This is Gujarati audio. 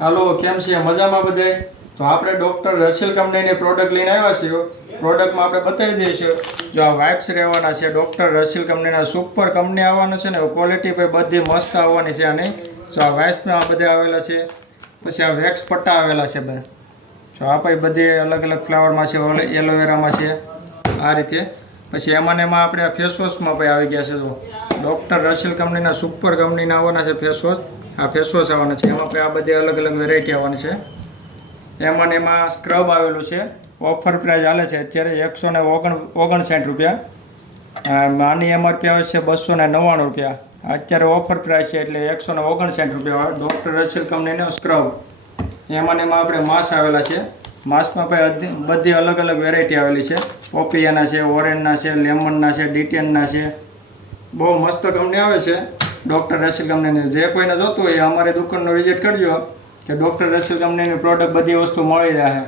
હાલો, કેમ છે? મજામાં બધાય? તો આપણે ડૉક્ટર રસેલ કંપનીની પ્રોડક્ટ લઈને આવ્યા છીએ. પ્રોડક્ટમાં આપણે બતાવી દઈશું. જો આ વાઇપ્સ રહેવાના છે ડૉક્ટર રસેલ કંપનીના, સુપર કંપની આવવાનું છે ને, ક્વોલિટી પર બધી મસ્ત આવવાની છે. આની જો આ વાઇપ્સમાં આ બધા આવેલા છે. પછી આ વેક્સ પટ્ટા આવેલા છે બધા. જો આ પછી બધી અલગ અલગ ફ્લાવરમાં છે, એલોવેરામાં છે, આ રીતે. પછી એમાં ને એમાં આપણે આ ફેસવોશમાં પણ આવી ગયા છે. જો ડૉક્ટર રસેલ કંપનીના સુપર કંપનીના આવવાના છે ફેસવોશ. આ ફેસવોશ આવવાના છે. એમાં પણ આ બધી અલગ અલગ વેરાયટી આવવાની છે. એમાં ને એમાં સ્ક્રબ આવેલું છે. ઓફર પ્રાઇસ ચાલે છે અત્યારે 159 રૂપિયા. આની એમઆરપી આવે છે 299 રૂપિયા. અત્યારે ઓફર પ્રાઇસ છે એટલે 159 રૂપિયા. ડૉક્ટર રસેલ કંપનીનો સ્ક્રબ. એમાં ને એમાં આપણે માસ્ક આવેલા છે. માસ્કમાં પણ બધી અલગ અલગ વેરાયટી આવેલી છે. પોપિયાના છે, ઓરેન્જના છે, લેમનના છે, ડીટેનના છે. બહુ મસ્ત કંપની આવે છે ડૉક્ટર રસેલ કંપનીની. જે કોઈને જોતું હોય અમારી દુકાનનો વિઝિટ કરજો કે ડૉક્ટર રસેલ કંપનીની પ્રોડક્ટ બધી વસ્તુ મળી રહે.